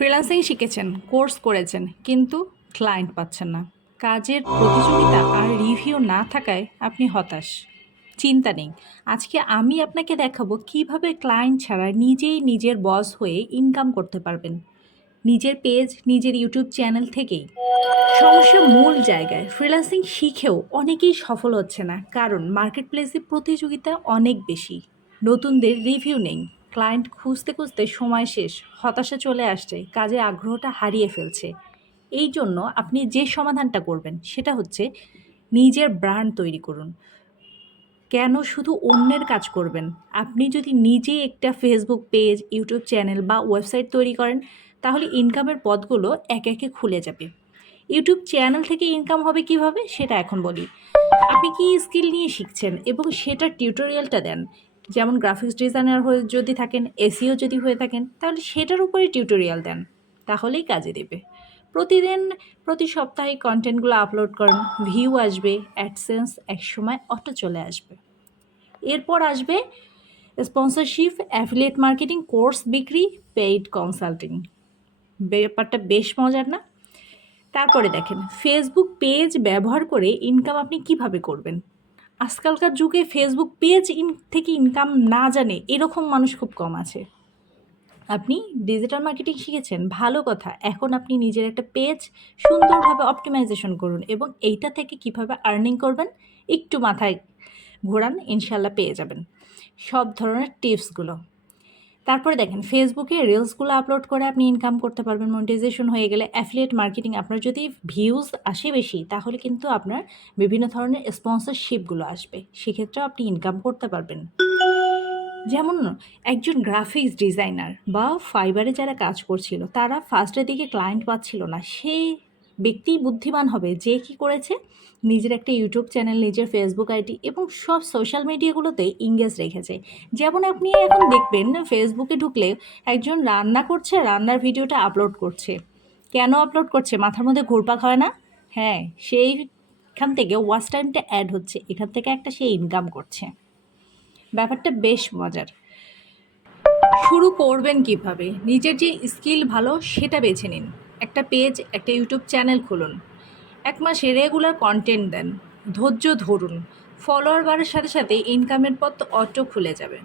Freelancing শিখেছেন, course করেছেন, কিন্তু ক্লায়েন্ট পাচ্ছেন না। কাজের প্রতিযোগিতা আর রিভিউ না থাকায় আপনি হতাশ। চিন্তা নেই। আজকে আমি আপনাকে দেখাবো কীভাবে ক্লায়েন্ট ছাড়া নিজেই নিজের বস হয়ে ইনকাম করতে পারবেন। নিজের পেজ, নিজের ইউটিউব চ্যানেল থেকেই। সমস্যা মূল জায়গায় ফ্রিল্যান্সিং শিখেও অনেকেই সফল হচ্ছে না, কারণ মার্কেট প্লেসে প্রতিযোগিতা অনেক বেশি। নতুনদের রিভিউ নেই। ক্লায়েন্ট খুঁজতে খুঁজতে সময় শেষ, হতাশা চলে আসছে, কাজে আগ্রহটা হারিয়ে ফেলছে। এই জন্য আপনি যে সমাধানটা করবেন, সেটা হচ্ছে নিজের ব্র্যান্ড তৈরি করুন। কেন শুধু অন্যের কাজ করবেন? আপনি যদি নিজে একটা ফেসবুক পেজ ইউটিউব চ্যানেল বা ওয়েবসাইট তৈরি করেন, তাহলে ইনকামের পথগুলো এক একে খুলে যাবে। ইউটিউব চ্যানেল থেকে ইনকাম হবে কীভাবে? সেটা এখন বলি। আপনি কি স্কিল নিয়ে শিখছেন এবং সেটার টিউটোরিয়ালটা দেন? যেমন গ্রাফিক্স ডিজাইনার হয়ে যদি থাকেন এসিও যদি হয়ে থাকেন, তাহলে সেটার উপরে টিউটোরিয়াল দেন। তাহলেই কাজে দেবে। প্রতিদিন, প্রতি সপ্তাহে কন্টেন্টগুলো আপলোড করেন ভিউ আসবে অ্যাডসেন্স একসময় অটো চলে আসবে। এরপর আসবে স্পন্সরশিপ অ্যাফিলিয়েট মার্কেটিং কোর্স বিক্রি পেইড কনসাল্টিং ব্যাপারটা বেশ মজার না? তারপরে দেখেন ফেসবুক পেজ ব্যবহার করে ইনকাম আপনি কীভাবে করবেন? আজকালকার যুগে ফেসবুক পেজ ইন থেকে ইনকাম না জানে এরকম মানুষ খুব কম আছে। আপনি ডিজিটাল মার্কেটিং শিখেছেন, ভালো কথা। এখন আপনি নিজের একটা পেজ সুন্দরভাবে অপটিমাইজেশন করুন এবং এইটা থেকে কীভাবে আর্নিং করবেন একটু মাথায় ঘোরান ইনশাল্লাহ পেয়ে যাবেন। সব ধরনের টিপসগুলো তারপরে দেখেন ফেসবুকে রিলসগুলো আপলোড করে আপনি ইনকাম করতে পারবেন। মনিটাইজেশন হয়ে গেলে অ্যাফিলিয়েট মার্কেটিং আপনার যদি ভিউজ আসে বেশি, তাহলে কিন্তু আপনার বিভিন্ন ধরনের স্পন্সরশিপগুলো আসবে। সেক্ষেত্রেও আপনি ইনকাম করতে পারবেন। যেমন একজন গ্রাফিক্স ডিজাইনার বা ফাইবারে যারা কাজ করছিল, তারা ফার্স্টের দিকে ক্লায়েন্ট পাচ্ছিল না। সে ব্যক্তি বুদ্ধিমান হবে, যে কি করেছে? নিজের একটা ইউটিউব চ্যানেল, নিজের ফেসবুক আইডি এবং সব সোশ্যাল মিডিয়াগুলোতে ইংগেজ রেখেছে। যেমন আপনি এখন দেখবেন ফেসবুকে ঢুকলে একজন রান্না করছে, রান্নার ভিডিওটা আপলোড করছে। কেন আপলোড করছে? মাথার মধ্যে ঘুরপাক হয় না? হ্যাঁ সেইখান থেকে ওয়াচ টাইমটা অ্যাড হচ্ছে। এখান থেকে একটা সে ইনকাম করছে। ব্যাপারটা বেশ মজার। শুরু করবেন কীভাবে? নিজের যে স্কিল ভালো, সেটা বেছে নিন। একটা পেজ একটা ইউটিউব চ্যানেল খুলুন। এক মাসে রেগুলার কন্টেন্ট দেন, ধৈর্য ধরুন। ফলোয়ার বাড়ার সাথে সাথে ইনকামের পথ তো অটো খুলে যাবে।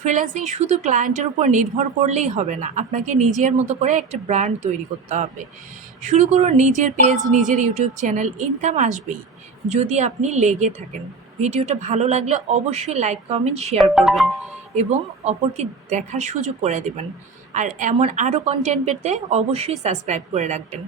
ফ্রিল্যান্সিং শুধু ক্লায়েন্টের উপর নির্ভর করলেই হবে না, আপনাকে নিজের মতো করে একটা ব্র্যান্ড তৈরি করতে হবে। শুরু করুন নিজের পেজ নিজের ইউটিউব চ্যানেল ইনকাম আসবেই। যদি আপনি লেগে থাকেন। ভিডিওটা ভালো লাগলে অবশ্যই লাইক, কমেন্ট, শেয়ার করবেন এবং অপরকে দেখার সুযোগ করে দেবেন। আর এমন আরও কন্টেন্ট পেতে অবশ্যই সাবস্ক্রাইব করে রাখবেন।